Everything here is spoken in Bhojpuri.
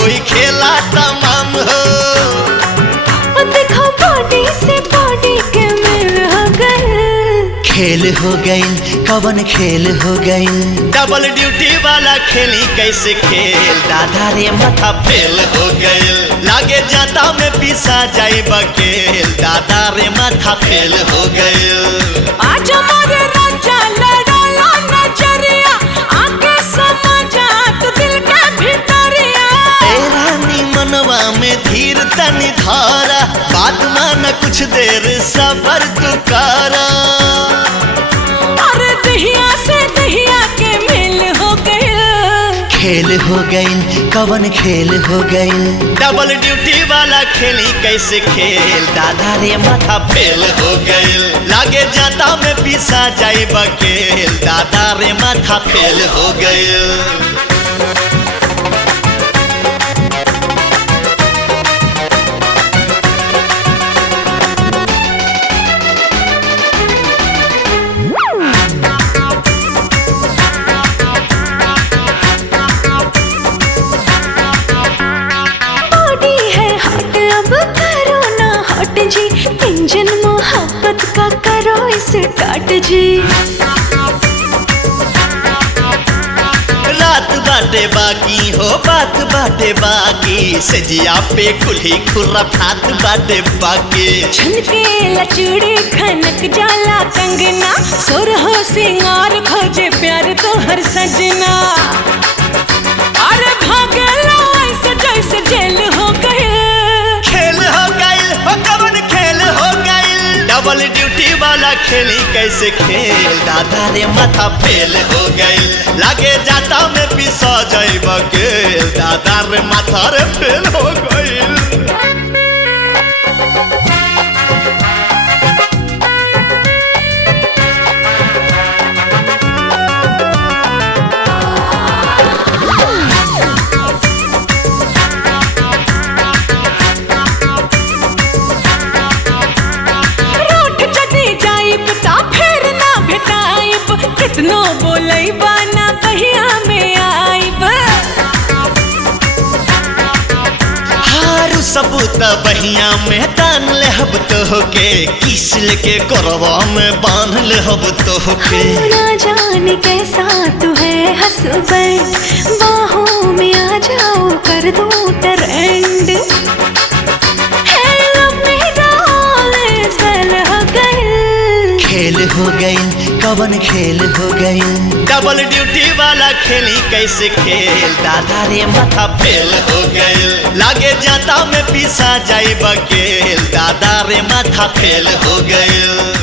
होई खेला तमाम हो। देखो बॉडी से बॉडी के मिल हो गए। खेल हो गई कवन खेल हो गई। डबल ड्यूटी वाला खेली कैसे खेल, दादा रे माथा फेल हो गई। लागे जाता में पिसा जाई बकेल, दादा रे माथा फेल हो गई। आज हमारे राजा लड़ाला नजरिया, आके समझा तू दिल के भीतरिया। ए रानी मनवा में धीर तनी धारा, बात मान कुछ देर सबर तू करा। अरे दहिया से दहिया के मिल हो गए। खेल हो गई कवन खेल हो गई। डबल ड्यूटी वाला खेली कैसे खेल, दादा रे माथा फेल हो गई। लागे जाता में पिसा जाई बकेल, दादा रे माथा फेल हो गई। जी इंजन मोहब्बत का करो इसे काट जी। रात बाटे बाकी हो बात बाटे बाकी, सजिया पे खुली खुराफात बाटे बाकी। झनके लचूड़ी खनक जाला कंगना, सुर हो सिंगार खोजे प्यार तो हर सजना। अरे भागेला ऐसे जैसे जेल हो गए। डबल ड्यूटी वाला खेली कैसे खेल, दादा रे माथा फेल हो गई। लागे जाता में पिसा जाई बकेल, दादा रे माथा रे फेल हो गई। कितनो बोलई बाना बहिया में आईब। हारू सबूत बहिया में तान ले हब तो होके, किस लेके करवा में बांध ले हब तो होके। ना जाने कैसा तू है हसबैंड, बाहों में आ जाओ कर दो ट्रेंड। खेल हो गई कवन खेल हो गई। डबल ड्यूटी वाला खेली कैसे खेल, दादा रे माथा फेल हो गई। लागे जाता में पिसा जाई बकेल, दादा रे माथा फेल हो गई।